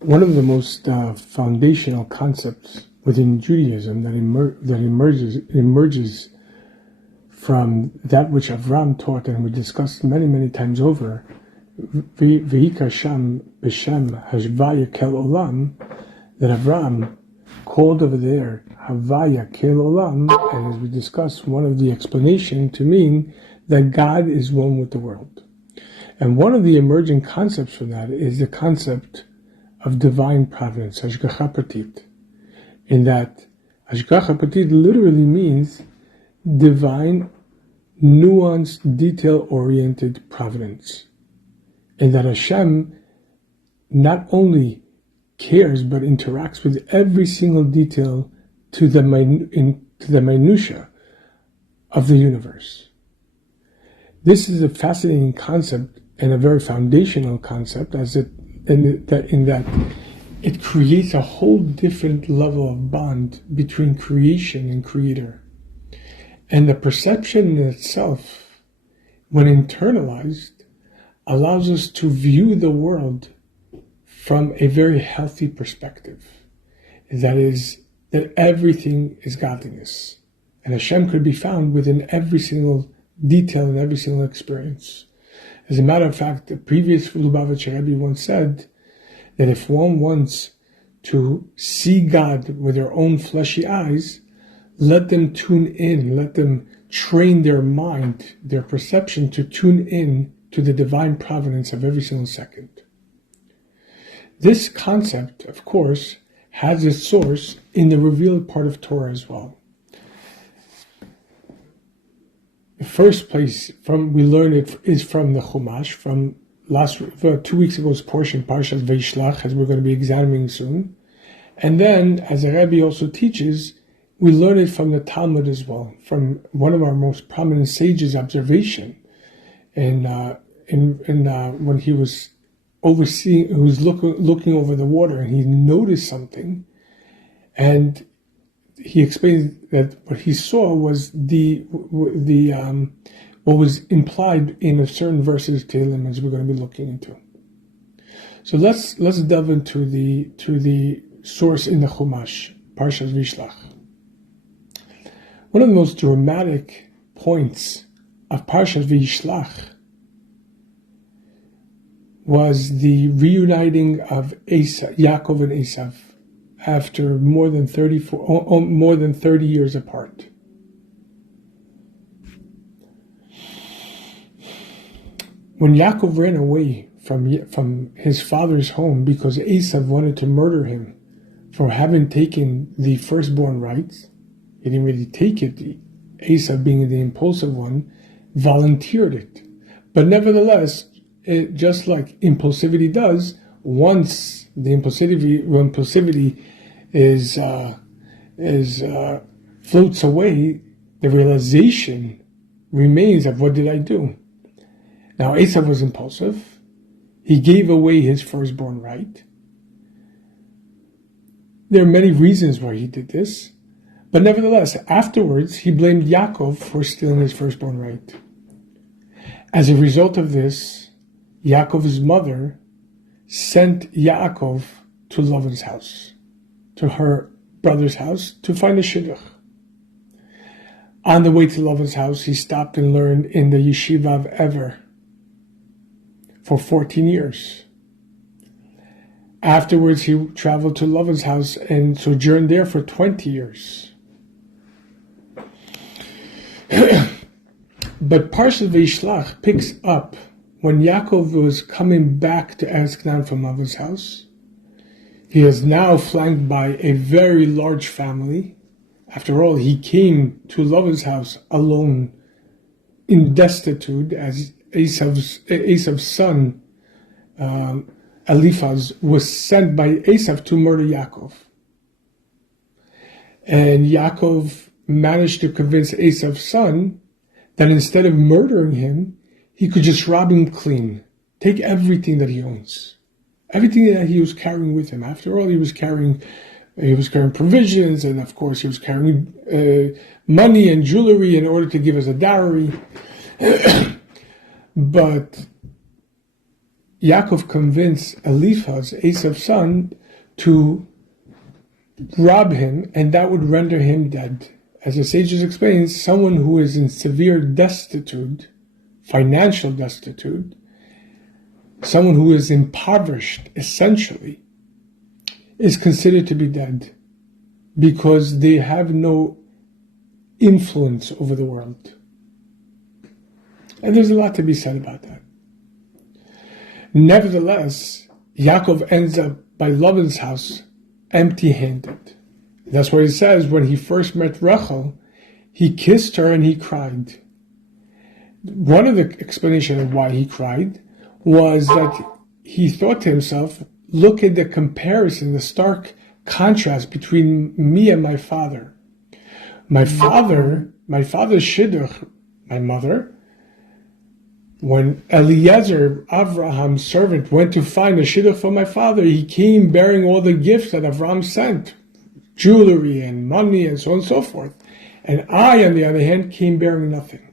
One of the most foundational concepts within Judaism that emerges from that which Avram taught, and we discussed many, many times over, V'hika Sham B'Shem Hashvaya Kel Olam, that Avram called over there Havaya Kel Olam, and as we discussed, one of the explanation to mean that God is one with the world. And one of the emerging concepts from that is the concept of divine providence, Hasgacha Pratit, in that Hasgacha Pratit literally means divine, nuanced, detail-oriented providence, and that Hashem not only cares but interacts with every single detail to the minutia of the universe. This is a fascinating concept and a very foundational concept, in that it creates a whole different level of bond between creation and creator. And the perception in itself, when internalized, allows us to view the world from a very healthy perspective. That is, that everything is godliness. And Hashem could be found within every single detail and every single experience. As a matter of fact, the previous Lubavitcher Rebbe once said that if one wants to see God with their own fleshy eyes, let them tune in, let them train their mind, their perception to tune in to the divine providence of every single second. This concept, of course, has its source in the revealed part of Torah as well. The first place we learn it is from the Chumash, from 2 weeks ago's portion, Parshas Vayishlach, as we're going to be examining soon. And then, as the Rebbe also teaches, we learn it from the Talmud as well, from one of our most prominent sages' observation. And when he was looking over the water, and he noticed something, and he explained that what he saw was what was implied in a certain verses Tehillim, as we're going to be looking into. So let's delve into the source in the Chumash, Parshas Vayishlach. One of the most dramatic points of Parshas Vayishlach was the reuniting of Yaakov and Esav after more than 30 years apart. When Yaakov ran away from his father's home because Esav wanted to murder him for having taken the firstborn rights, he didn't really take it. Esav, being the impulsive one, volunteered it. But nevertheless, just like impulsivity does, once the impulsivity floats away, the realization remains of what did I do? Now, Esav was impulsive. He gave away his firstborn right. There are many reasons why he did this, but nevertheless, afterwards, he blamed Yaakov for stealing his firstborn right. As a result of this, Yaakov's mother sent Yaakov to Lavan's house, to her brother's house, to find a shidduch. On the way to Lavan's house, he stopped and learned in the yeshiva of Ever for 14 years. Afterwards, he traveled to Lavan's house and sojourned there for 20 years. But Parshas Vayishlach picks up when Yaakov was coming back to Eretz Canaan from Lavan's house. He is now flanked by a very large family. After all, he came to Lavan's house alone, in destitute, as Esav's son, Eliphaz, was sent by Esav to murder Yaakov. And Yaakov managed to convince Esav's son that instead of murdering him, he could just rob him clean, take everything that he owns, everything that he was carrying with him. After all, he was carrying provisions, and of course he was carrying money and jewelry in order to give as a dowry. But Yaakov convinced Eliphaz, Esav's son, to rob him, and that would render him dead. As the sages explain, someone who is in severe destitute, financial destitute, someone who is impoverished, essentially, is considered to be dead because they have no influence over the world. And there's a lot to be said about that. Nevertheless, Yaakov ends up by Laban's house empty-handed. That's what he says when he first met Rachel. He kissed her and he cried. One of the explanations of why he cried was that he thought to himself, look at the comparison, the stark contrast between me and my father. My father's shidduch, my mother, when Eliezer, Avraham's servant, went to find a shidduch for my father, he came bearing all the gifts that Avram sent, jewelry and money and so on and so forth. And I, on the other hand, came bearing nothing.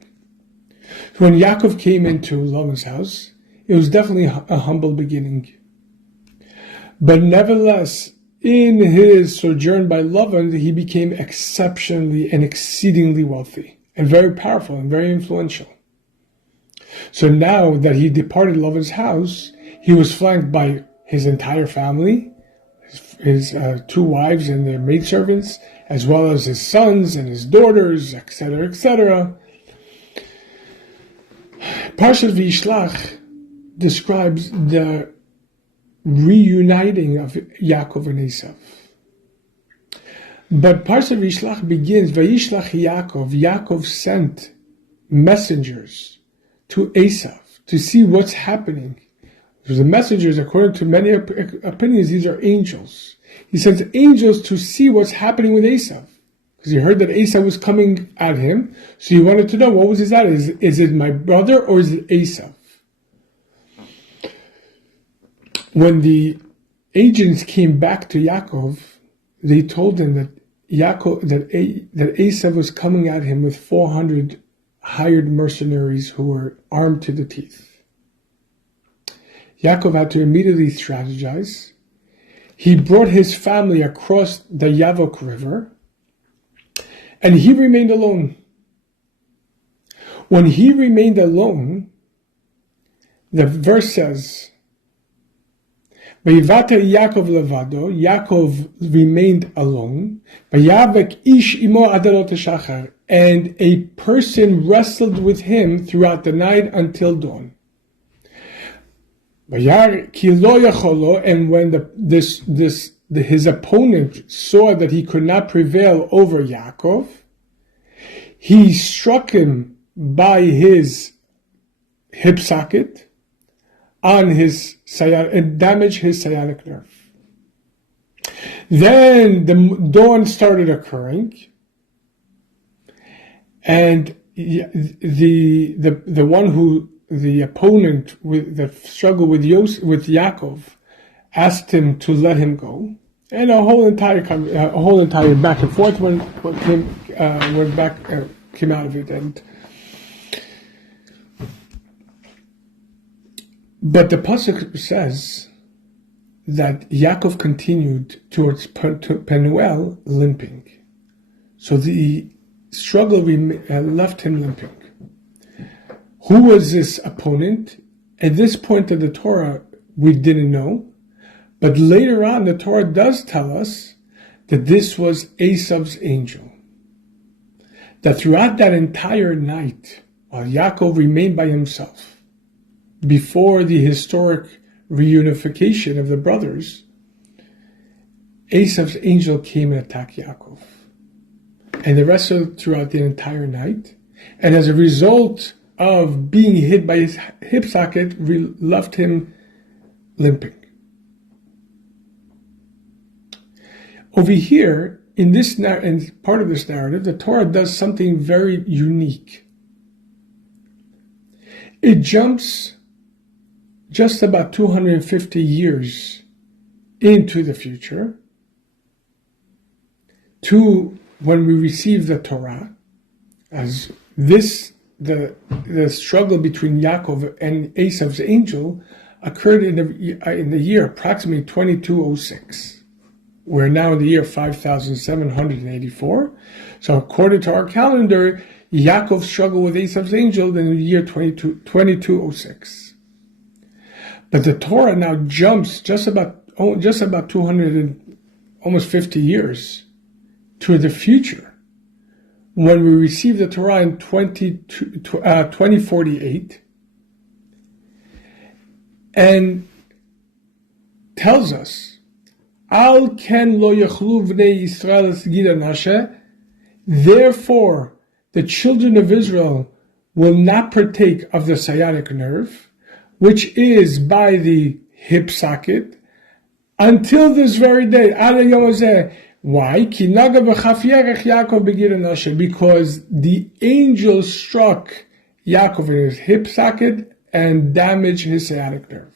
When Yaakov came into Laban's house, it was definitely a humble beginning. But nevertheless, in his sojourn by Laban, he became exceptionally and exceedingly wealthy and very powerful and very influential. So now that he departed Laban's house, he was flanked by his entire family, his two wives and their maidservants, as well as his sons and his daughters, etc., etc. Parshat V'Yishlach describes the reuniting of Yaakov and Esav. But Parshat V'Yishlach begins, Vayishlach Yaakov sent messengers to Esav to see what's happening. The messengers, according to many opinions, these are angels. He sends angels to see what's happening with Esav, because he heard that Esav was coming at him, so he wanted to know, what was his attitude? Is it my brother or is it Esav? When the agents came back to Yaakov, they told him that Esav was coming at him with 400 hired mercenaries who were armed to the teeth. Yaakov had to immediately strategize. He brought his family across the Yavok River, and he remained alone. When he remained alone, the verse says, Vayivater Yaakov levado, Yaakov remained alone, Vayavek ish imo adalot shachar, and a person wrestled with him throughout the night until dawn. And when his opponent saw that he could not prevail over Yaakov, he struck him by his hip socket on his and damaged his sciatic nerve. Then the dawn started occurring, and the one who, the opponent with the struggle with Yaakov, asked him to let him go, and a whole entire back and forth came out of it. But the pasuk says that Yaakov continued towards Penuel limping, so the struggle left him limping. Who was this opponent? At this point of the Torah, we didn't know. But later on, the Torah does tell us that this was Esav's angel. That throughout that entire night, while Yaakov remained by himself, before the historic reunification of the brothers, Esav's angel came and attacked Yaakov. And they wrestled throughout the entire night. And as a result of being hit by his hip socket, left him limping. Over here, in part of this narrative, the Torah does something very unique. It jumps just about 250 years into the future to when we receive the Torah, as this the struggle between Yaakov and Esav's angel occurred in the year approximately 2206. We're now in the year 5784. So according to our calendar, Yaakov struggled with Esav's angel in the year 2206. But the Torah now jumps just about 200 and almost 50 years to the future, when we receive the Torah in 2048, and tells us, Al ken lo yechlu vnei Yisrael es gida nashe, therefore the children of Israel will not partake of the sciatic nerve, which is by the hip socket, until this very day. Why? Because the angel struck Yaakov in his hip socket and damaged his sciatic nerve.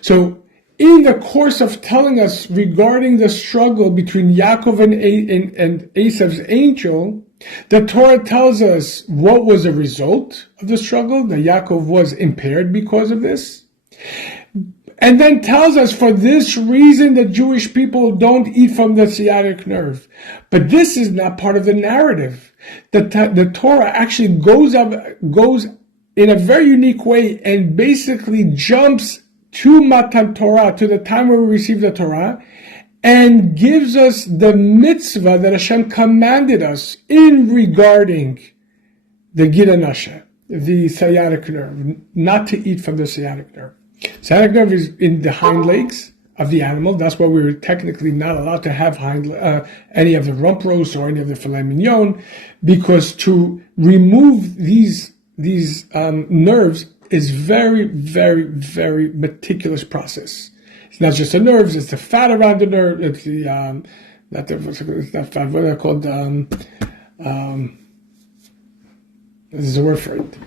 So, in the course of telling us regarding the struggle between Yaakov and Esav's angel, the Torah tells us what was the result of the struggle, that Yaakov was impaired because of this, and then tells us for this reason the Jewish people don't eat from the sciatic nerve. But this is not part of the narrative. The Torah actually goes in a very unique way and basically jumps to Matan Torah, to the time where we receive the Torah, and gives us the mitzvah that Hashem commanded us in regarding the Gida Nashe, the sciatic nerve, not to eat from the sciatic nerve. Sciatic nerve is in the hind legs of the animal. That's why we were technically not allowed to have any of the rump roast or any of the filet mignon, because to remove these nerves is very, very, very meticulous process. It's not just the nerves; it's the fat around the nerve. It's the it's not fat. What are they called? There's a word for it.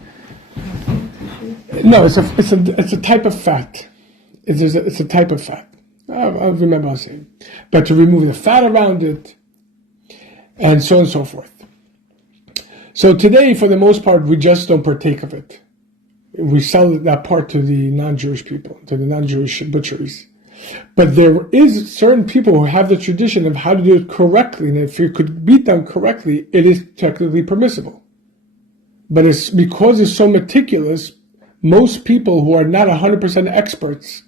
No, it's a type of fat. It's a type of fat. I'll remember I'll say. But to remove the fat around it, and so on and so forth. So today, for the most part, we just don't partake of it. We sell that part to the non-Jewish people, to the non-Jewish butcheries. But there is certain people who have the tradition of how to do it correctly, and if it could be done correctly, it is technically permissible. But it's because it's so meticulous, most people who are not 100% experts.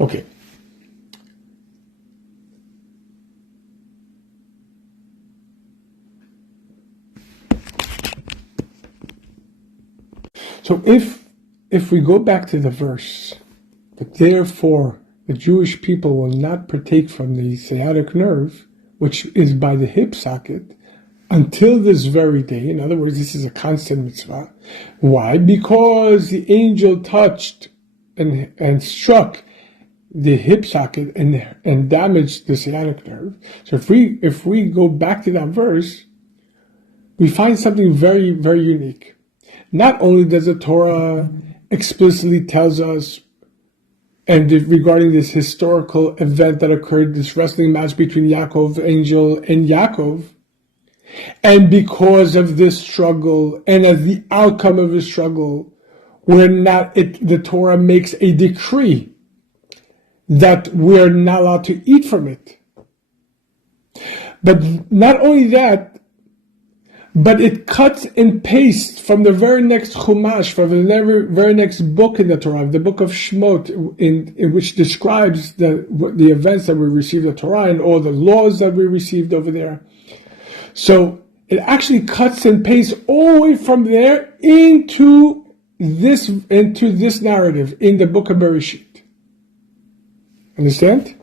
Okay. So if we go back to the verse, that therefore the Jewish people will not partake from the sciatic nerve, which is by the hip socket, until this very day. In other words, this is a constant mitzvah. Why? Because the angel touched and struck the hip socket and damaged the sciatic nerve. So if we go back to that verse, we find something very, very unique. Not only does the Torah explicitly tells us, and regarding this historical event that occurred, this wrestling match between Yaakov, angel, and Yaakov, and because of this struggle, and as the outcome of the struggle, the Torah makes a decree that we're not allowed to eat from it. But not only that, but it cuts and pastes from the very next Chumash, from the very next book in the Torah, the book of Shemot, in which describes the events that we received the Torah and all the laws that we received over there. So it actually cuts and pastes all the way from there into this narrative in the book of Bereshit. Understand?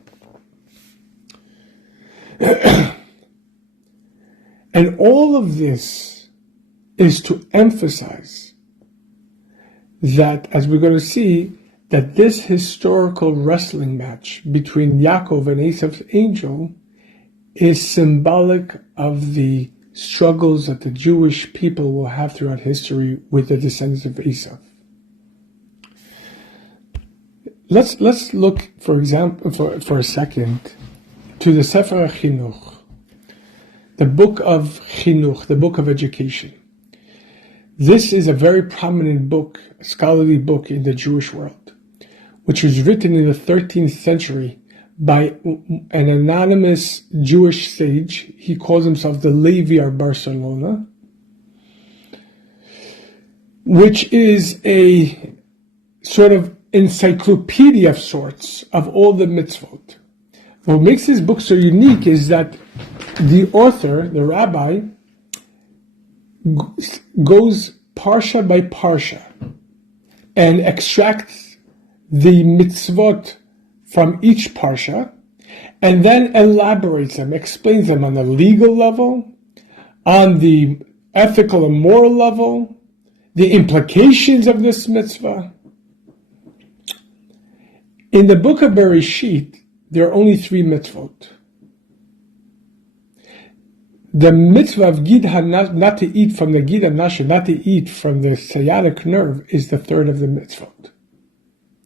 And all of this is to emphasize that, as we're going to see, that this historical wrestling match between Yaakov and Esav's angel is symbolic of the struggles that the Jewish people will have throughout history with the descendants of Esav. Let's look, for example, for a second, to the Sefer HaChinuch, the book of Chinuch, the book of education. This is a very prominent book, a scholarly book in the Jewish world, which was written in the 13th century by an anonymous Jewish sage. He calls himself the Levi of Barcelona, which is a sort of encyclopedia of sorts of all the mitzvot. What makes this book so unique is that the author, the rabbi, goes parsha by parsha and extracts the mitzvot from each parsha and then elaborates them, explains them on the legal level, on the ethical and moral level, the implications of this mitzvah. In the book of Bereshit, there are only 3 mitzvot. The mitzvah of Gid not to eat from the Gid HaNasheh, not to eat from the sciatic nerve, is the 3rd of the mitzvot.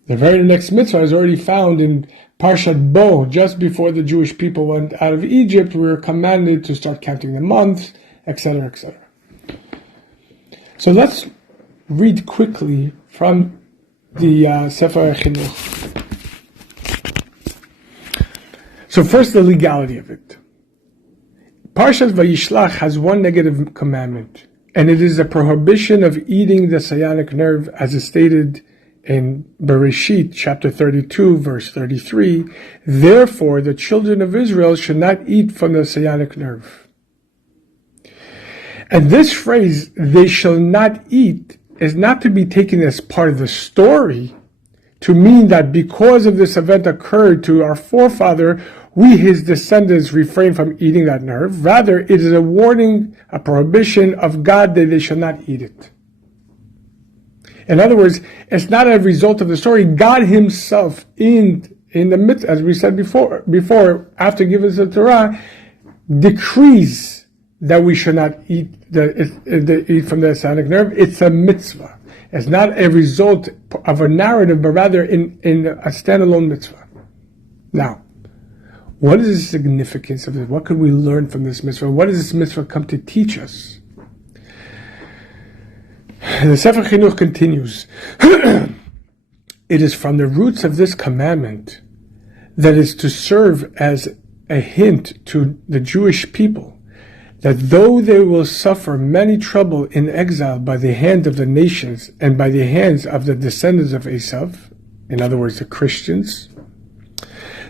The very next mitzvah is already found in Parshat Bo. Just before the Jewish people went out of Egypt, we were commanded to start counting the months, etc., etc. So let's read quickly from the Sefer Chinuch. So first, the legality of it. Parshat Vayishlach has one negative commandment, and it is the prohibition of eating the sciatic nerve, as is stated in Bereshit, chapter 32, verse 33. Therefore, the children of Israel should not eat from the sciatic nerve. And this phrase, they shall not eat, is not to be taken as part of the story, to mean that because of this event occurred to our forefather, we, his descendants, refrain from eating that nerve. Rather, it is a warning, a prohibition of God that they shall not eat it. In other words, it's not a result of the story. God himself, in the midst, as we said before, after giving us the Torah, decrees that we should not eat eat from the sciatic nerve. It's a mitzvah. It's not a result of a narrative, but rather in a standalone mitzvah. Now, what is the significance of this? What could we learn from this mitzvah? What does this mitzvah come to teach us? The Sefer Chinuch continues, it is from the roots of this commandment that is to serve as a hint to the Jewish people that though they will suffer many trouble in exile by the hand of the nations and by the hands of the descendants of Esav, in other words, the Christians,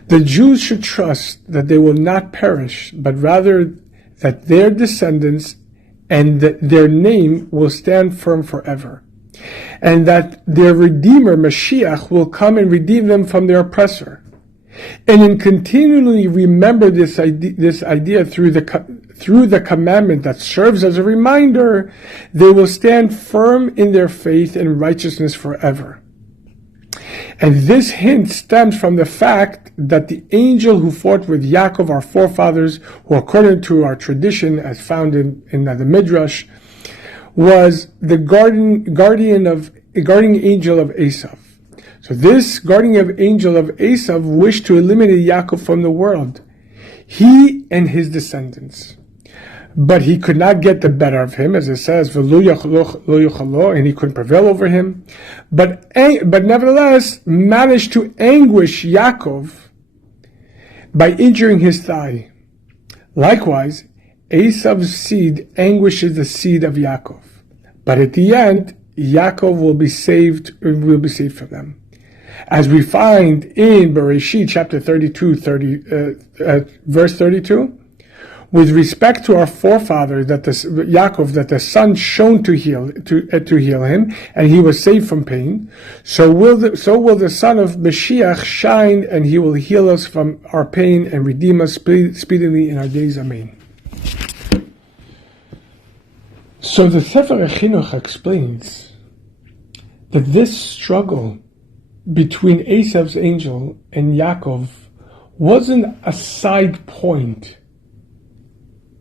the Jews should trust that they will not perish, but rather that their descendants and their name will stand firm forever, and that their Redeemer, Mashiach, will come and redeem them from their oppressor. And in continually remember this idea through the commandment that serves as a reminder, they will stand firm in their faith and righteousness forever. And this hint stems from the fact that the angel who fought with Yaakov, our forefathers, who according to our tradition, as found in the Midrash, was the guardian angel of Esav. So this guardian angel of Esav wished to eliminate Yaakov from the world, he and his descendants. But he could not get the better of him, as it says, and he couldn't prevail over him. But nevertheless, managed to anguish Yaakov by injuring his thigh. Likewise, Esav's seed anguishes the seed of Yaakov. But at the end, Yaakov will be saved from them. As we find in Bereshit chapter 32, verse 32, with respect to our forefather, Yaakov, that the sun shone to heal him, and he was saved from pain. So will the Son of Mashiach shine, and he will heal us from our pain and redeem us speedily in our days. Amen. So the Sefer Chinuch explains that this struggle between Esav's angel and Yaakov wasn't a side point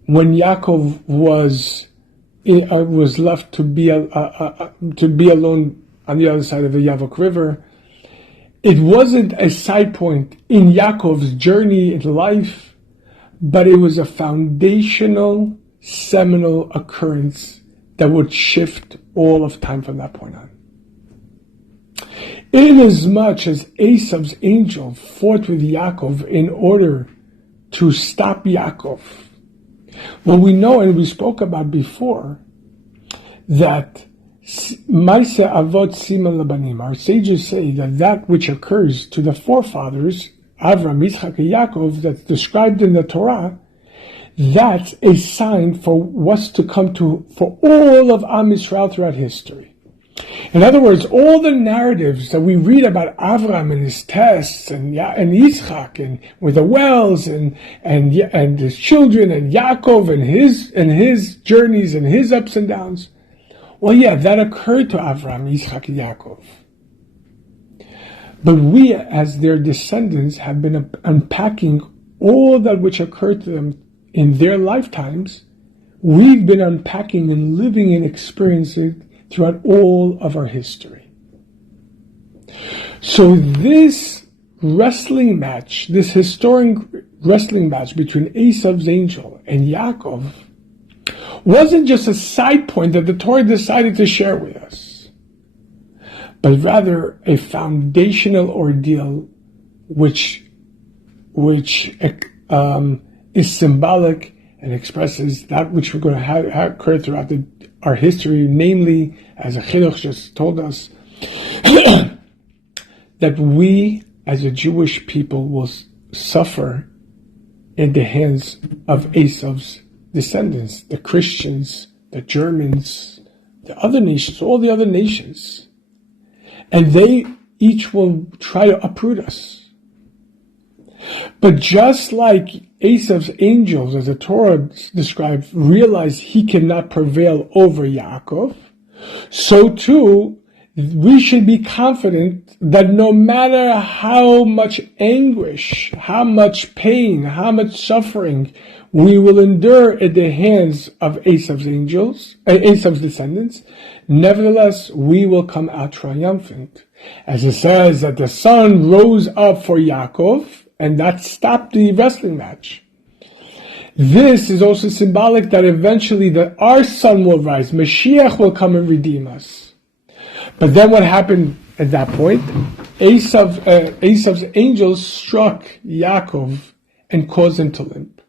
when Yaakov was left to be alone on the other side of the Yavok River. It wasn't a side point in Yaakov's journey in life, but it was a foundational, seminal occurrence that would shift all of time from that point on. Inasmuch as Esav's angel fought with Yaakov in order to stop Yaakov, well, we know and we spoke about before that Maise Avot Siman Labanim, our sages say that which occurs to the forefathers, Avram, Yitzchak, and Yaakov, that's described in the Torah, that's a sign for what's to come for all of Am Yisrael throughout history. In other words, all the narratives that we read about Avram and his tests and Yitzchak and with the wells and his children and Yaakov and his journeys and his ups and downs, well, yeah, that occurred to Avram, Yitzchak, and Yaakov. But we, as their descendants, have been unpacking all that which occurred to them in their lifetimes. We've been unpacking and living and experiencing throughout all of our history. So this wrestling match, this historic wrestling match between Esav's angel and Yaakov, wasn't just a side point that the Torah decided to share with us, but rather a foundational ordeal which is symbolic and expresses that which we're going to have occur throughout our history, namely, as a chinuch just told us, that we, as a Jewish people, will suffer in the hands of Esav's descendants, the Christians, the Germans, the other nations, all the other nations. And they each will try to uproot us. But just like Esav's angels, as the Torah describes, realize he cannot prevail over Yaakov, so too we should be confident that no matter how much anguish, how much pain, how much suffering we will endure at the hands of Esav's descendants, nevertheless we will come out triumphant. As it says that the sun rose up for Yaakov, and that stopped the wrestling match. This is also symbolic that eventually our sun will rise. Mashiach will come and redeem us. But then what happened at that point? Esav's angels struck Yaakov and caused him to limp.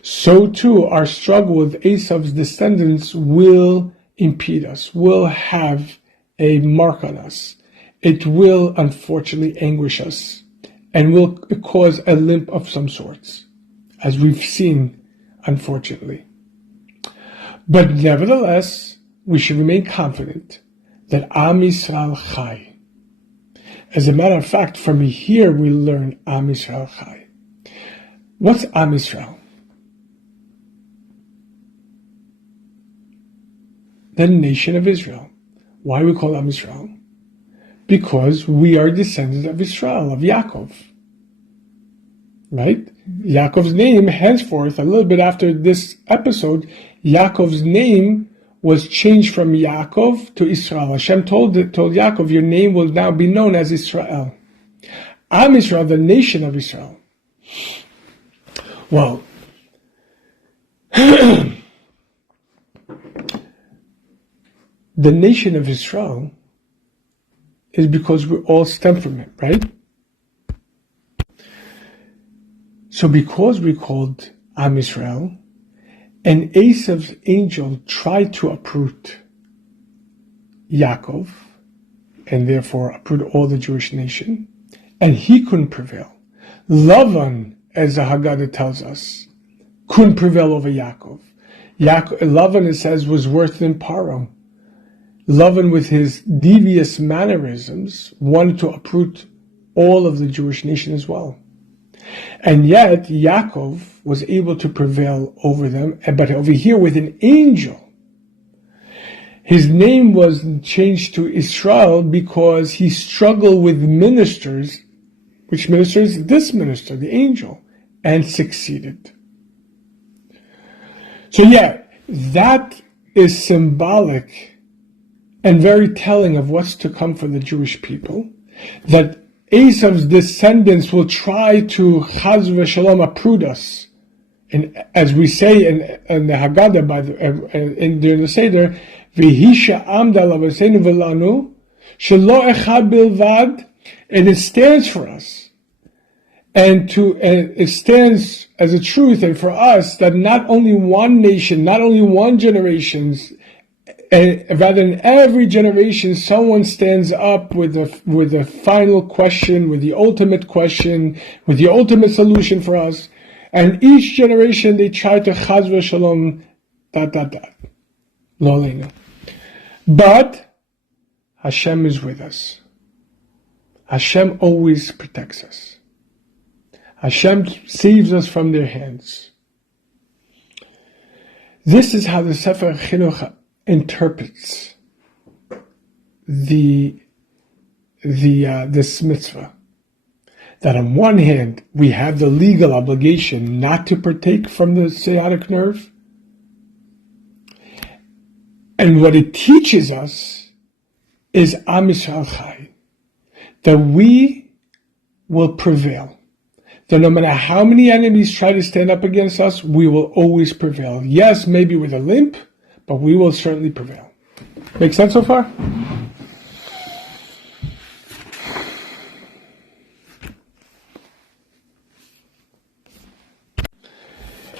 So too, our struggle with Esav's descendants will impede us, will have a mark on us. It will unfortunately anguish us, and will cause a limp of some sorts, as we've seen, unfortunately. But nevertheless, we should remain confident that Am Yisrael Chai. As a matter of fact, from here we learn Am Yisrael Chai. What's Am Yisrael? The nation of Israel. Why do we call Am Yisrael? Because we are descendants of Israel, of Yaakov. Right? Yaakov's name, henceforth, a little bit after this episode, Yaakov's name was changed from Yaakov to Israel. Hashem told Yaakov, your name will now be known as Israel. Am Israel, the nation of Israel. Well, the nation of Israel is because we all stem from it, right? So because we called Am Yisrael, and Esav's angel tried to uproot Yaakov, and therefore uproot all the Jewish nation, and he couldn't prevail. Lavan, as the Haggadah tells us, couldn't prevail over Yaakov. Lavan, it says, was worse than Paro. Lavan, with his devious mannerisms, wanted to uproot all of the Jewish nation as well. And yet, Yaakov was able to prevail over them, but over here with an angel. His name was changed to Israel because he struggled with ministers. Which minister is this minister, the angel, and succeeded. So yeah, that is symbolic and very telling of what's to come for the Jewish people, that Esav's descendants will try to chaz v'shalom uproot us. And as we say in the Haggadah during the Seder, V'hisha amda lavasenu v'lanu, shelo echad bilvad, and it stands for us. And it stands as a truth, and for us, that not only one nation, not only one generation, and rather in every generation, someone stands up with the final question, with the ultimate question, with the ultimate solution for us. And each generation they try to chaz v'shalom, ... Lo aleinu. But Hashem is with us. Hashem always protects us. Hashem saves us from their hands. This is how the Sefer Chinuch interprets this mitzvah. That on one hand, we have the legal obligation not to partake from the sciatic nerve. And what it teaches us is Am Yisrael Chai, that we will prevail. That no matter how many enemies try to stand up against us, we will always prevail. Yes, maybe with a limp, but we will certainly prevail. Make sense so far?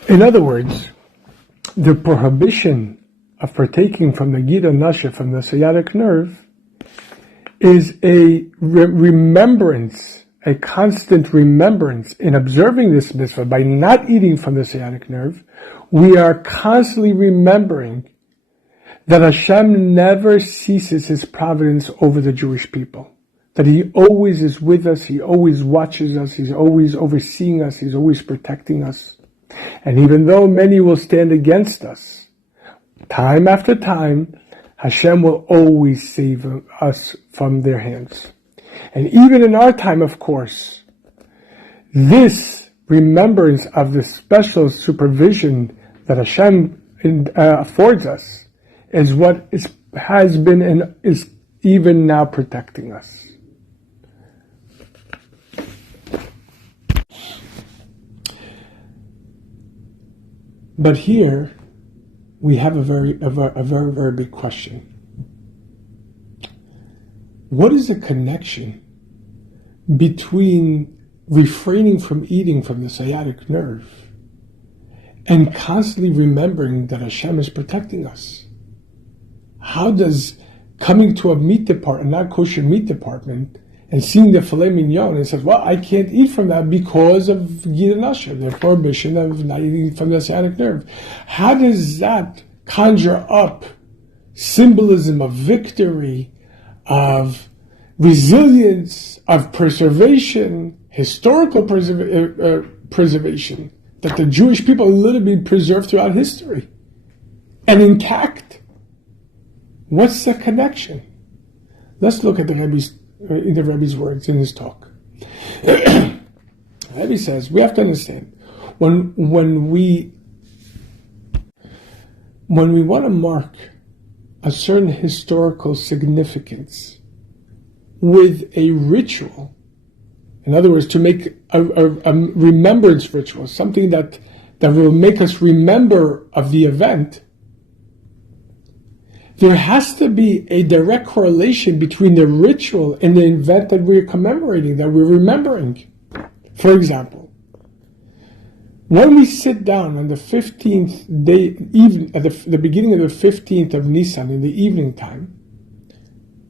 In other words, the prohibition of partaking from the Gida Nasha, from the sciatic nerve, is a remembrance, a constant remembrance in observing this mitzvah. By not eating from the sciatic nerve, we are constantly remembering that Hashem never ceases His providence over the Jewish people. That He always is with us, He always watches us, He's always overseeing us, He's always protecting us. And even though many will stand against us, time after time, Hashem will always save us from their hands. And even in our time, of course, this remembrance of the special supervision that Hashem affords us is what has been and is even now protecting us. But here we have a very big question. What is the connection between refraining from eating from the sciatic nerve and constantly remembering that Hashem is protecting us? How does coming to a not kosher meat department, and seeing the filet mignon and says, well, I can't eat from that because of Gida Nasha, the prohibition of not eating from the sciatic nerve. How does that conjure up symbolism of victory, of resilience, of preservation, historical preservation, that the Jewish people literally been preserved throughout history and intact? What's the connection? Let's look at the Rebbe's words in his talk. The Rebbe says we have to understand when we want to mark a certain historical significance with a ritual, in other words, to make a remembrance ritual, something that will make us remember of the event, there has to be a direct correlation between the ritual and the event that we're commemorating, that we're remembering. For example, when we sit down on the 15th day, at the beginning of the 15th of Nisan in the evening time,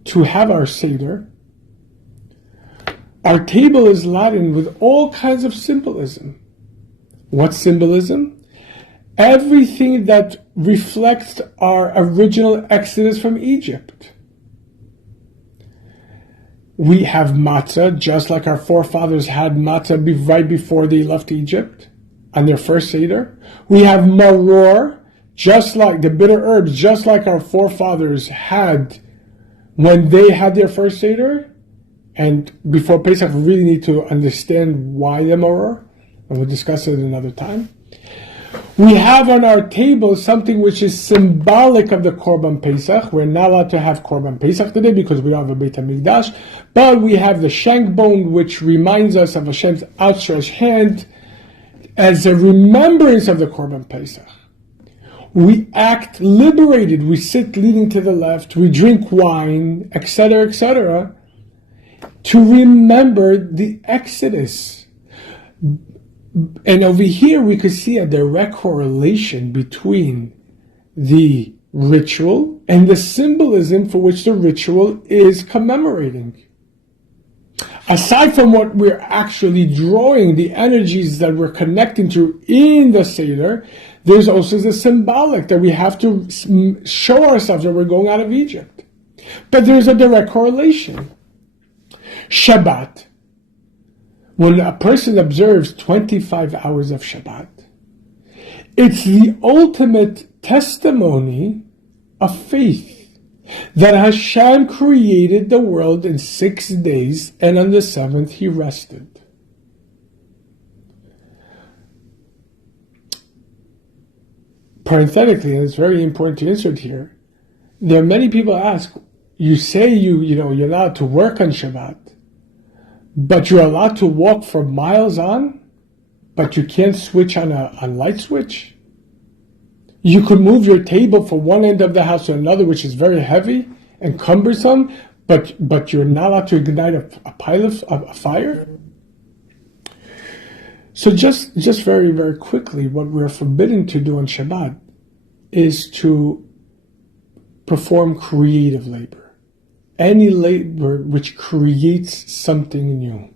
to have our Seder, our table is laden with all kinds of symbolism. What symbolism? Everything that reflects our original exodus from Egypt. We have matzah, just like our forefathers had matzah right before they left Egypt, on their first Seder. We have maror, just like the bitter herbs, just like our forefathers had when they had their first Seder. And before Pesach, we really need to understand why the maror, and we'll discuss it another time. We have on our table something which is symbolic of the Korban Pesach. We're not allowed to have Korban Pesach today because we don't have a Beit HaMikdash, but we have the shank bone, which reminds us of Hashem's outstretched hand as a remembrance of the Korban Pesach. We act liberated. We sit leaning to the left. We drink wine, etc., etc., to remember the Exodus. And over here, we could see a direct correlation between the ritual and the symbolism for which the ritual is commemorating. Aside from what we're actually drawing, the energies that we're connecting to in the Seder, there's also the symbolic that we have to show ourselves that we're going out of Egypt. But there's a direct correlation. Shabbat. When a person observes 25 hours of Shabbat, it's the ultimate testimony of faith that Hashem created the world in 6 days, and on the seventh he rested. Parenthetically, and it's very important to insert here, there are many people ask, you say you're allowed to work on Shabbat, but you're allowed to walk for miles on, but you can't switch on a light switch? You could move your table from one end of the house to another, which is very heavy and cumbersome, but you're not allowed to ignite a fire? So just very, very quickly, what we're forbidden to do on Shabbat is to perform creative labor. Any labor which creates something new.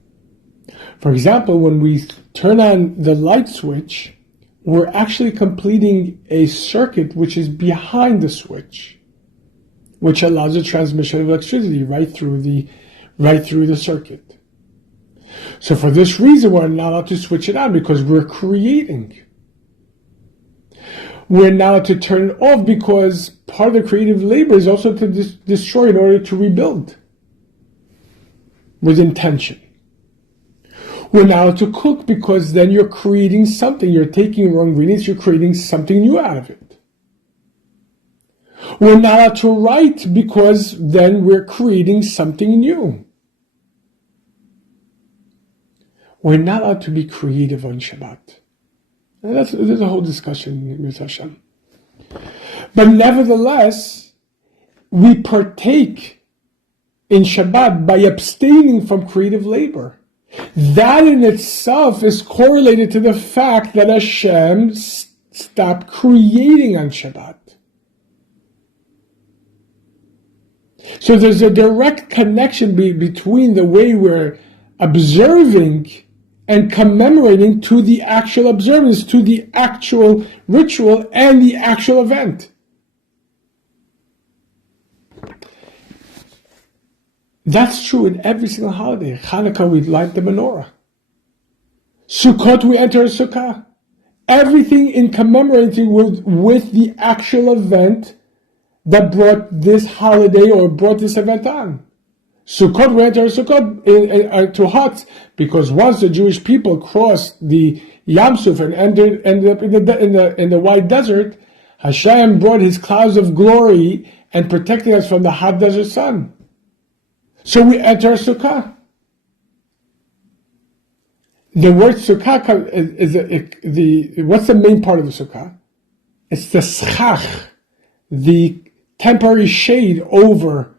For example, when we turn on the light switch, we're actually completing a circuit which is behind the switch, which allows the transmission of electricity right through the circuit. So for this reason, we're not allowed to switch it on because we're creating. We're not allowed to turn it off because part of the creative labor is also to destroy in order to rebuild with intention. We're not allowed to cook because then you're creating something. You're taking raw ingredients, you're creating something new out of it. We're not allowed to write because then we're creating something new. We're not allowed to be creative on Shabbat. And there's a whole discussion with Hashem. But nevertheless, we partake in Shabbat by abstaining from creative labor. That in itself is correlated to the fact that Hashem stopped creating on Shabbat. So there's a direct connection between the way we're observing and commemorating to the actual observance, to the actual ritual and the actual event. That's true in every single holiday. Hanukkah, we light the menorah. Sukkot, we enter a sukkah. Everything in commemorating with the actual event that brought this holiday or brought this event on. Sukkot, we enter a sukkot to huts, because once the Jewish people crossed the Yam Suf and ended up in the wide desert, Hashem brought his clouds of glory and protecting us from the hot desert sun. So we enter a sukkah. The word sukkah is what's the main part of the sukkah? It's the schach, the temporary shade over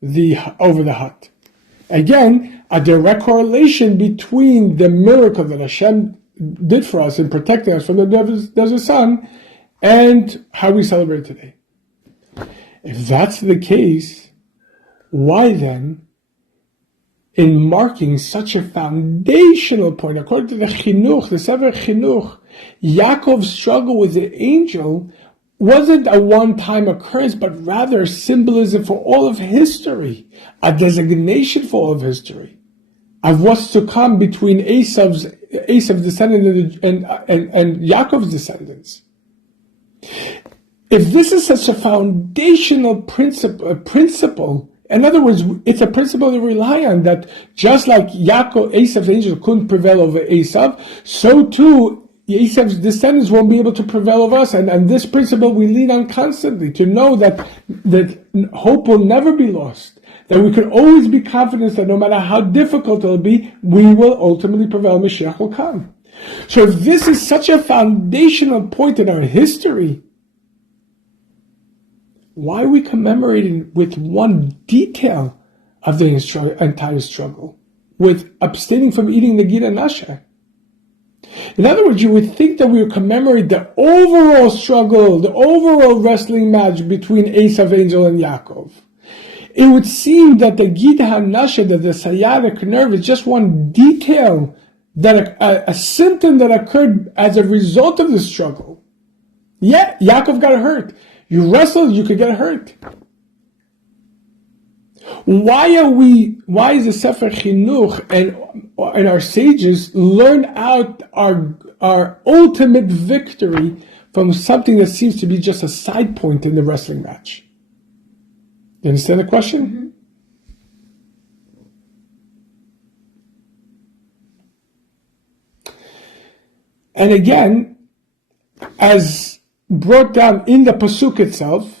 the hut. Again, a direct correlation between the miracle that Hashem did for us in protecting us from the desert sun and how we celebrate today. If that's the case, why then, in marking such a foundational point, according to the Chinuch, the Sefer Chinuch, Yaakov's struggle with the angel wasn't a one-time occurrence, but rather symbolism for all of history, a designation for all of history, of what's to come between Esav's descendants and Yaakov's descendants. If this is such a foundational principle, in other words, it's a principle to rely on, that just like Esav's angels couldn't prevail over Esav, so too Esav's descendants won't be able to prevail over us. And this principle we lean on constantly, to know that hope will never be lost, that we can always be confident that no matter how difficult it'll be, we will ultimately prevail, Mashiach will come. So if this is such a foundational point in our history, Why are we commemorating with one detail of the entire struggle, with abstaining from eating the Gida Nasha? In other words, you would think that we would commemorate the overall struggle, the overall wrestling match between Esav Angel and Yaakov. It would seem that the Gida HaNasha, that the sciatic nerve, is just one detail, that a symptom that occurred as a result of the struggle. Yeah, Yaakov got hurt. You wrestled, you could get hurt. Why is the Sefer Chinuch and our sages learn out our ultimate victory from something that seems to be just a side point in the wrestling match? You understand the question? Mm-hmm. And again, as brought down in the Pasuk itself,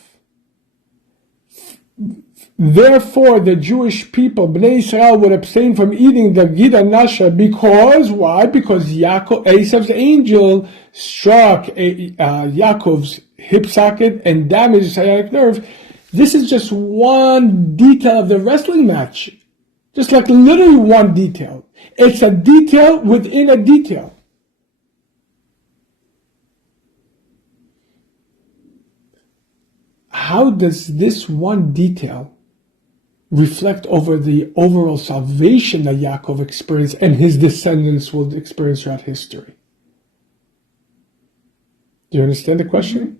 therefore the Jewish people, Bnei Israel, would abstain from eating the Gida Nasha because, why? Because Esav's angel struck Yaakov's hip socket and damaged his sciatic nerve. This is just one detail of the wrestling match. Just like literally one detail. It's a detail within a detail. How does this one detail reflect over the overall salvation that Yaakov experienced and his descendants will experience throughout history? Do you understand the question?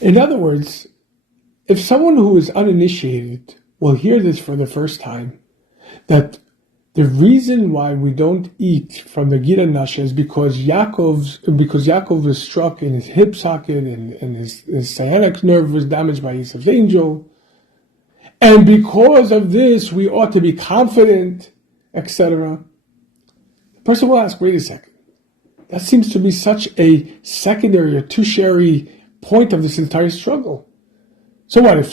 In other words, if someone who is uninitiated will hear this for the first time, that the reason why we don't eat from the Gida Nasha is because Yaakov was struck in his hip socket and his sciatic nerve was damaged by Esav's angel, and because of this we ought to be confident, etc. The person will ask, wait a second, that seems to be such a secondary or tertiary point of this entire struggle. So what? If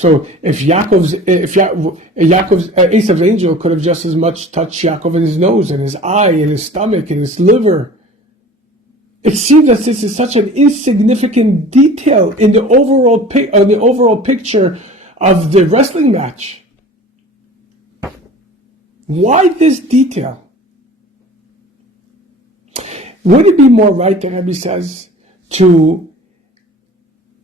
Esav's angel could have just as much touched Yaakov in his nose and his eye and his stomach and his liver. It seems that this is such an insignificant detail in the overall picture of the wrestling match. Why this detail? Would it be more right, the Rebbe says, to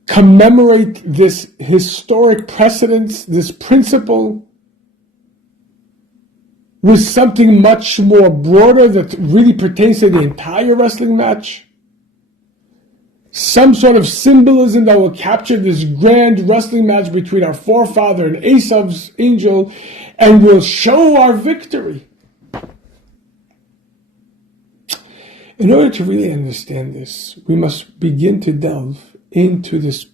commemorate this historic precedence, this principle, with something much more broader that really pertains to the entire wrestling match? Some sort of symbolism that will capture this grand wrestling match between our forefather and Esav's angel and will show our victory. In order to really understand this, we must begin to delve into this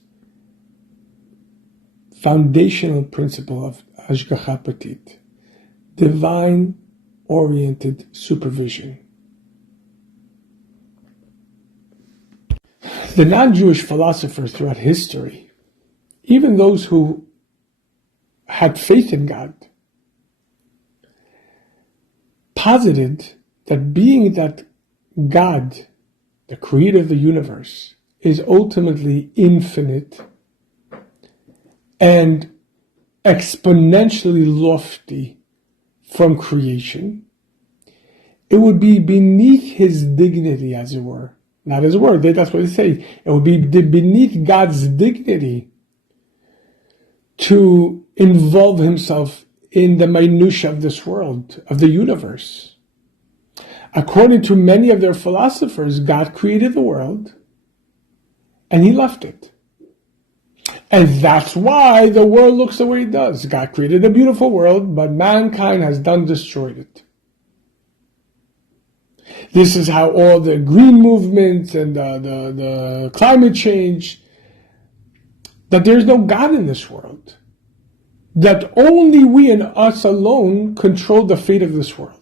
foundational principle of Hasgacha Pratit, divine-oriented supervision. The non-Jewish philosophers throughout history, even those who had faith in God, posited that being that God, the creator of the universe, is ultimately infinite and exponentially lofty from creation, it would be beneath his dignity, as it were. Not as it were, that's what they say. It would be beneath God's dignity to involve himself in the minutiae of this world, of the universe. According to many of their philosophers, God created the world and he left it. And that's why the world looks the way it does. God created a beautiful world, but mankind has destroyed it. This is how all the green movements and the climate change, that there's no God in this world. That only we and us alone control the fate of this world.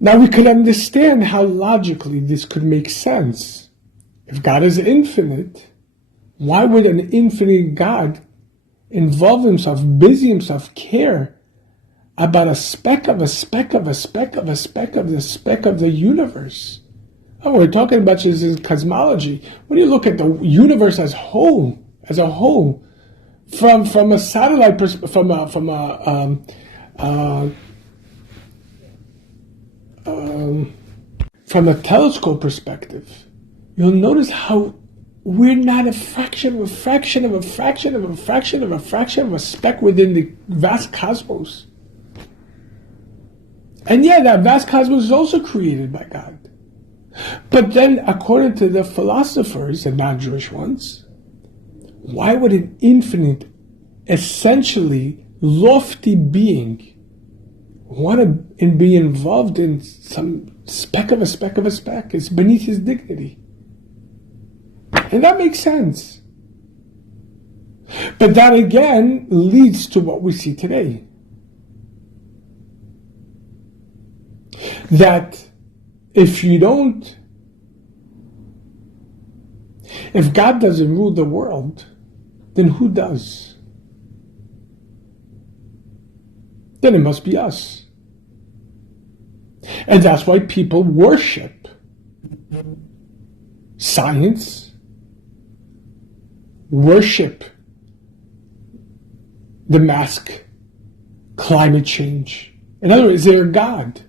Now we can understand how logically this could make sense. If God is infinite, why would an infinite God involve himself, busy himself, care about a speck of a speck of a speck of a speck of the speck of the universe. Oh, we're talking about this in cosmology. When you look at the universe as a whole, from a satellite from a telescope perspective, you'll notice how we're not a fraction of a fraction of a fraction of a fraction of a fraction of a speck within the vast cosmos. And yeah, that vast cosmos is also created by God. But then, according to the philosophers, the non-Jewish ones, why would an infinite, essentially lofty being want to be involved in some speck of a speck of a speck? It's beneath his dignity. And that makes sense. But that again leads to what we see today. That if God doesn't rule the world, then who does? Then it must be us. And that's why people worship science, worship the mask, climate change. In other words, their God.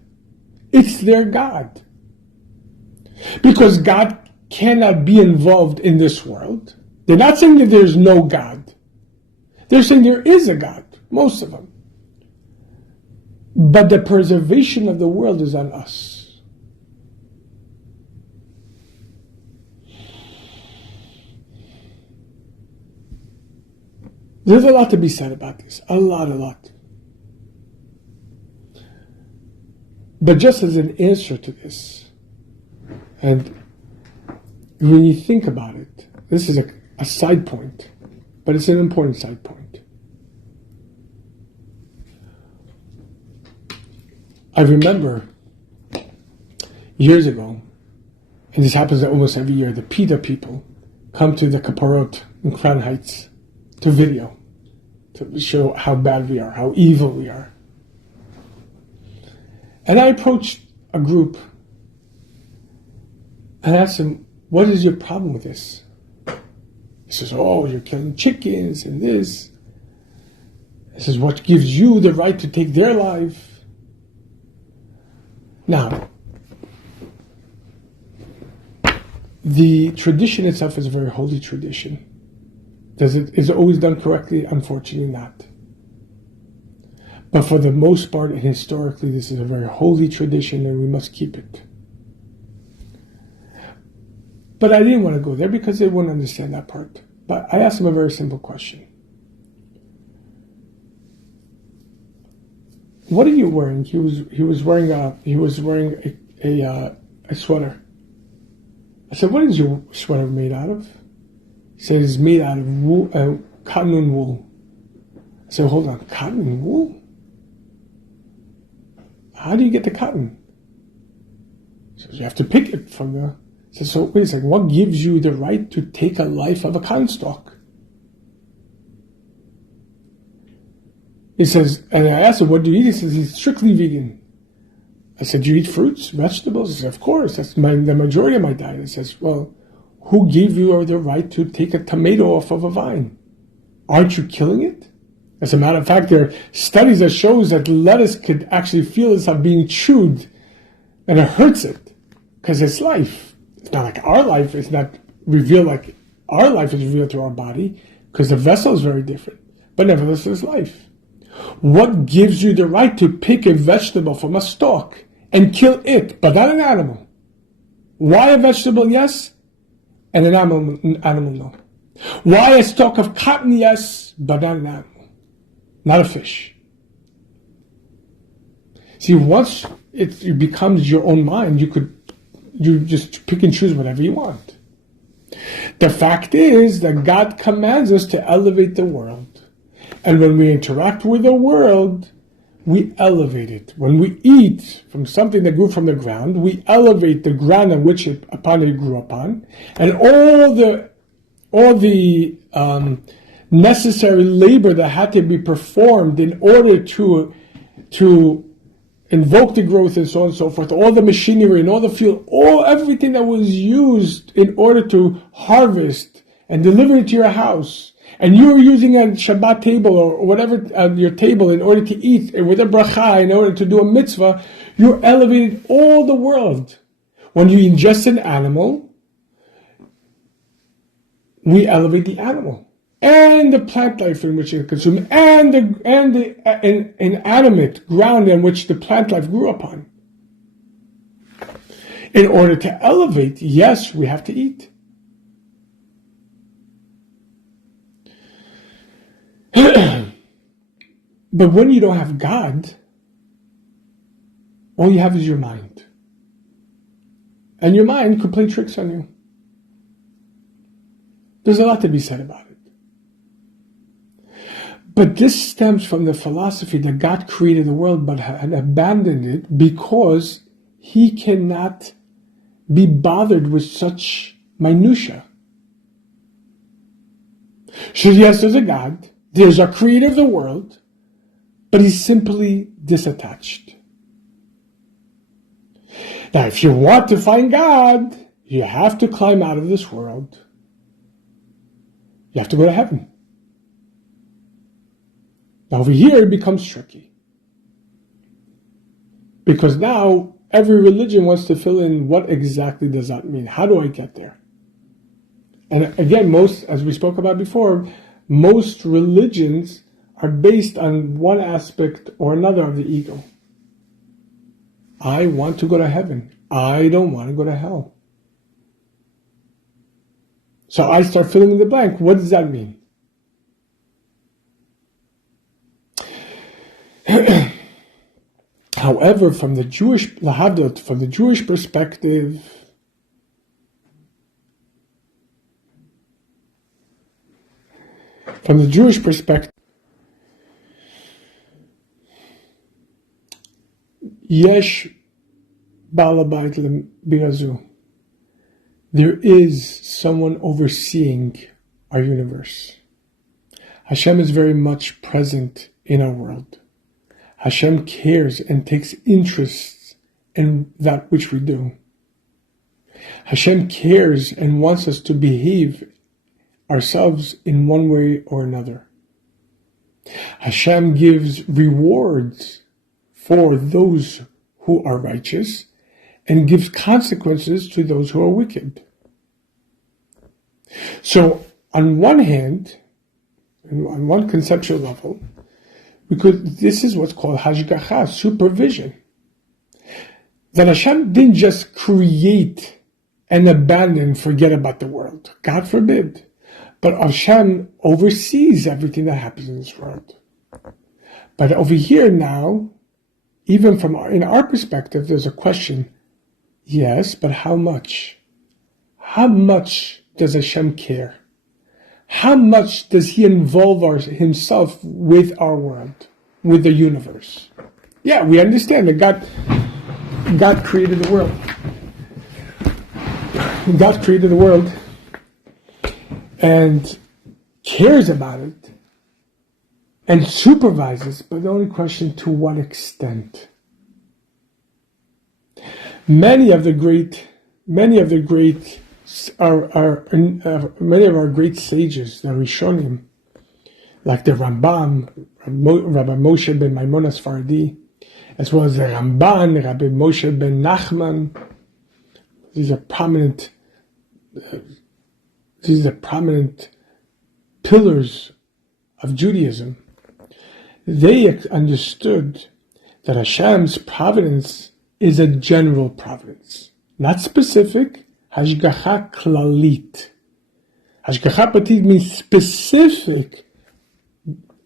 It's their God. Because God cannot be involved in this world. They're not saying that there's no God. They're saying there is a God, most of them. But the preservation of the world is on us. There's a lot to be said about this. A lot. But just as an answer to this, and when you think about it, this is a side point, but it's an important side point. I remember years ago, and this happens almost every year, the PETA people come to the Kaparot in Crown Heights to video, to show how bad we are, how evil we are. And I approached a group and asked them, what is your problem with this? He says, oh, you're killing chickens and this. He says, what gives you the right to take their life? Now, the tradition itself is a very holy tradition. Is it always done correctly? Unfortunately not. But for the most part, and historically, this is a very holy tradition and we must keep it. But I didn't want to go there because they wouldn't understand that part. But I asked him a very simple question. What are you wearing? He was wearing a sweater. I said, what is your sweater made out of? He said, it's made out of wool, cotton and wool. I said, hold on, cotton and wool? How do you get the cotton? He says, you have to pick it from the... He says, so wait a second, what gives you the right to take a life of a cotton stalk? He says, and I asked him, what do you eat? He says, he's strictly vegan. I said, do you eat fruits, vegetables? He said, of course, that's the majority of my diet. He says, well, who gave you the right to take a tomato off of a vine? Aren't you killing it? As a matter of fact, there are studies that shows that lettuce could actually feel itself being chewed, and it hurts it, because it's life. It's not like our life is not revealed like our life is revealed to our body, because the vessel is very different. But nevertheless, it's life. What gives you the right to pick a vegetable from a stalk and kill it, but not an animal? Why a vegetable, yes, and an animal, no? Why a stalk of cotton, yes, but not an animal? Not a fish. See, once it becomes your own mind, you just pick and choose whatever you want. The fact is that God commands us to elevate the world. And when we interact with the world, we elevate it. When we eat from something that grew from the ground, we elevate the ground upon it grew upon, and all the necessary labor that had to be performed in order to invoke the growth and so on and so forth, all the machinery and all the fuel, everything that was used in order to harvest and deliver it to your house, and you were using a Shabbat table or whatever, your table, in order to eat with a bracha, in order to do a mitzvah, you elevated all the world. When you ingest an animal, we elevate the animal and the plant life in which it consumed, and the inanimate ground in which the plant life grew upon. In order to elevate, yes, we have to eat. But when you don't have God, all you have is your mind. And your mind could play tricks on you. There's a lot to be said about it. But this stems from the philosophy that God created the world but had abandoned it because he cannot be bothered with such minutia. So yes, there's a God, there's a creator of the world, but he's simply disattached. Now, if you want to find God, you have to climb out of this world. You have to go to heaven. Now, over here, it becomes tricky. Because now, every religion wants to fill in what exactly does that mean. How do I get there? And again, as we spoke about before, most religions are based on one aspect or another of the ego. I want to go to heaven. I don't want to go to hell. So I start filling in the blank. What does that mean? However, from the Jewish perspective, Yesh Balabayt Birazu. There is someone overseeing our universe. Hashem is very much present in our world. Hashem cares and takes interest in that which we do. Hashem cares and wants us to behave ourselves in one way or another. Hashem gives rewards for those who are righteous and gives consequences to those who are wicked. So, on one hand, on one conceptual level, because this is what's called Hasgacha, supervision. That Hashem didn't just create and abandon, forget about the world. God forbid. But Hashem oversees everything that happens in this world. But over here now, even in our perspective, there's a question. Yes, but how much? How much does Hashem care? How much does he involve himself with our world, with the universe? Yeah, we understand that God created the world. God created the world and cares about it and supervises, but the only question, to what extent? Many of our great sages, the Rishonim, like the Rambam, Rabbi Moshe ben Maimon Sfaradi, as well as the Ramban, Rabbi Moshe ben Nachman. These are prominent pillars of Judaism. They understood that Hashem's providence is a general providence, not specific. Hasgacha klalit. Hasgacha Pratit means specific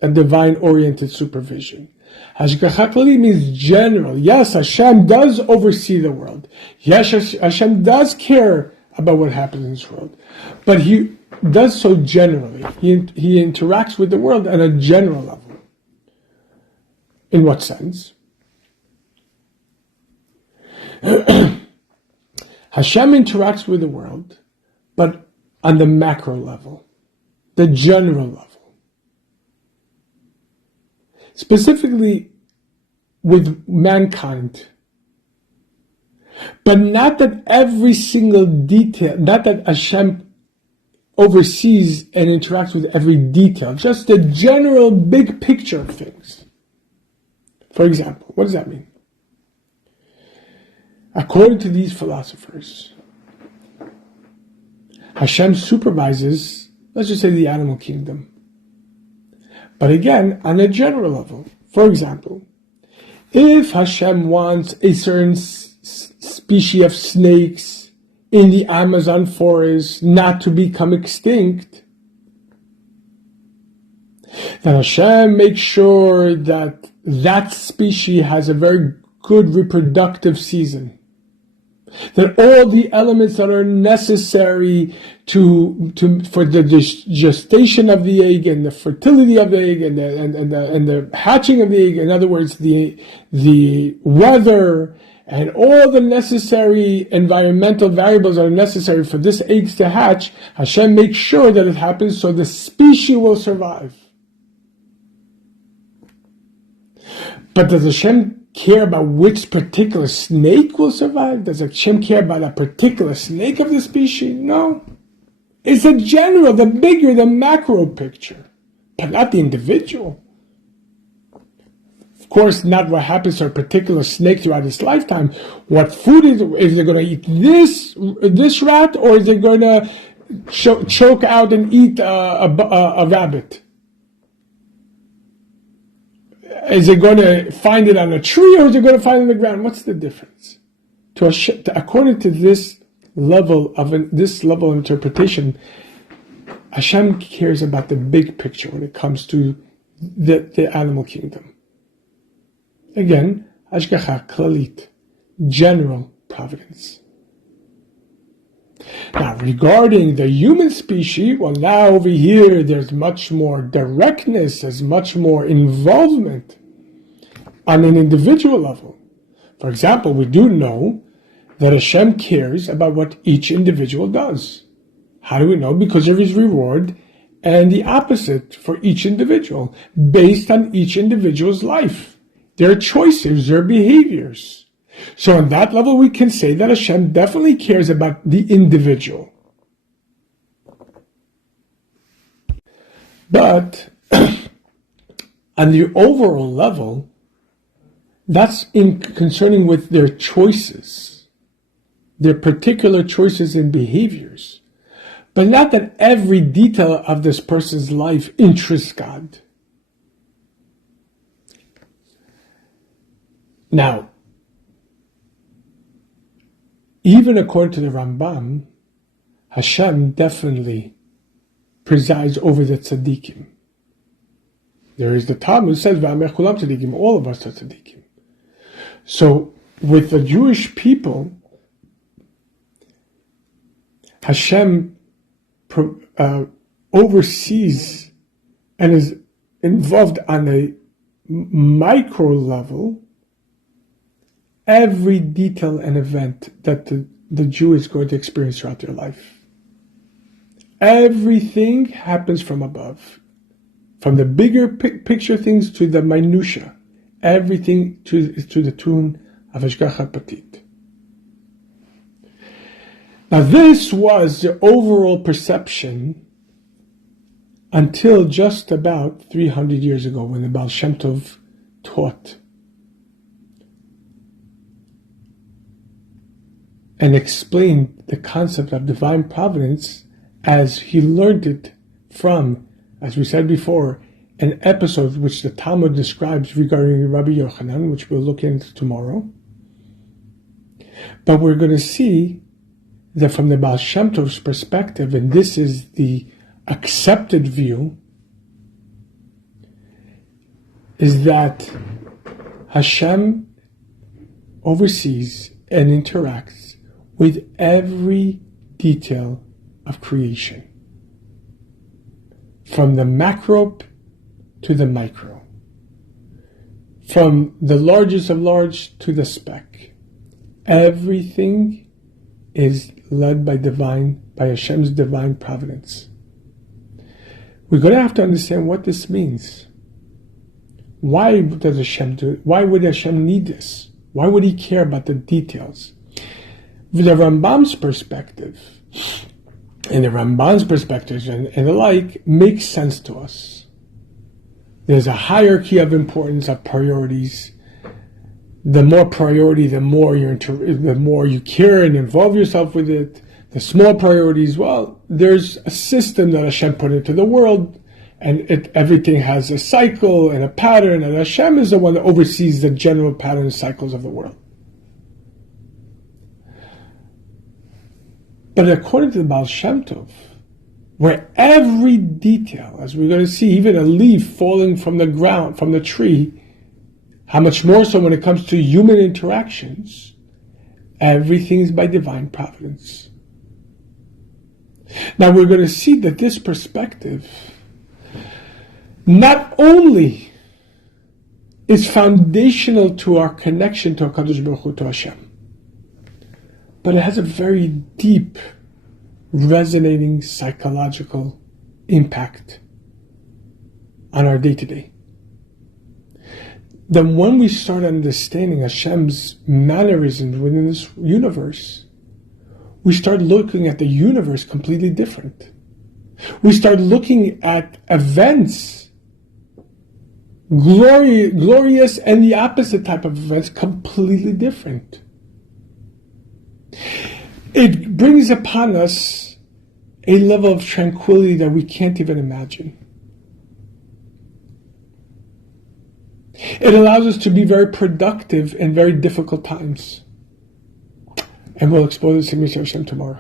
and divine-oriented supervision. Hasgacha klalit means general. Yes, Hashem does oversee the world. Yes, Hashem does care about what happens in this world. But he does so generally. He interacts with the world at a general level. In what sense? Hashem interacts with the world, but on the macro level, the general level. specifically with mankind. But not that every single detail, not that Hashem oversees and interacts with every detail, just the general big picture of things. For example, what does that mean? According to these philosophers, Hashem supervises, let's just say, the animal kingdom. But again, on a general level. For example, if Hashem wants a certain species of snakes in the Amazon forest not to become extinct, then Hashem makes sure that that species has a very good reproductive season. That all the elements that are necessary for the gestation of the egg and the fertility of the egg and the hatching of the egg, in other words, the weather and all the necessary environmental variables that are necessary for this egg to hatch, Hashem makes sure that it happens so the species will survive. But does Hashem care about which particular snake will survive? Does Hashem care about a particular snake of the species? No. It's the general, the bigger, the macro picture, but not the individual. Of course, not what happens to a particular snake throughout its lifetime. What food is it going to eat this rat, or is it going to choke out and eat a rabbit? Is it going to find it on a tree, or is it going to find it on the ground? What's the difference? According to this level of interpretation, Hashem cares about the big picture when it comes to the animal kingdom. Again, Hasgacha Pratit, general providence. Now, regarding the human species, well, now over here there's much more directness, there's much more involvement on an individual level. For example, we do know that Hashem cares about what each individual does. How do we know? Because of his reward and the opposite for each individual, based on each individual's life, their choices, their behaviors. So on that level, we can say that Hashem definitely cares about the individual. But on the overall level, that's concerning with their choices, their particular choices and behaviors. But not that every detail of this person's life interests God. Now, even according to the Rambam, Hashem definitely presides over the tzaddikim. There is the Talmud says, "V'amech kulam tzaddikim," all of us are tzaddikim. So, with the Jewish people, Hashem oversees and is involved on a micro level every detail and event that the Jew is going to experience throughout their life. Everything happens from above. From the bigger picture things to the minutia. Everything to the tune of Hasgacha Pratit. Now this was the overall perception until just about 300 years ago when the Baal Shem Tov taught and explained the concept of divine providence as he learned it from, as we said before, an episode which the Talmud describes regarding Rabbi Yochanan, which we'll look into tomorrow. But we're going to see that from the Baal Shem Tov's perspective, and this is the accepted view, is that Hashem oversees and interacts with every detail of creation, from the macro to the micro, from the largest of large to the speck. Everything is led by Hashem's divine providence. We're going to have to understand what this means. Why does Hashem do it? Why would Hashem need this? Why would He care about the details? From the Rambam's perspective, and the Ramban's perspective and the like, makes sense to us. There's a hierarchy of importance, of priorities. The more priority, the more you care and involve yourself with it. The small priorities, well, there's a system that Hashem put into the world, and everything has a cycle and a pattern, and Hashem is the one that oversees the general pattern and cycles of the world. But according to the Baal Shem Tov, where every detail, as we're going to see, even a leaf falling from the ground, from the tree, how much more so when it comes to human interactions, everything's by divine providence. Now we're going to see that this perspective not only is foundational to our connection to HaKadosh Baruch Hu, to Hashem, but it has a very deep, resonating psychological impact on our day-to-day. Then when we start understanding Hashem's mannerisms within this universe, we start looking at the universe completely different. We start looking at events, glorious and the opposite type of events, completely different. It brings upon us a level of tranquility that we can't even imagine. It allows us to be very productive in very difficult times. And we'll expose this to Mr. Hashem tomorrow.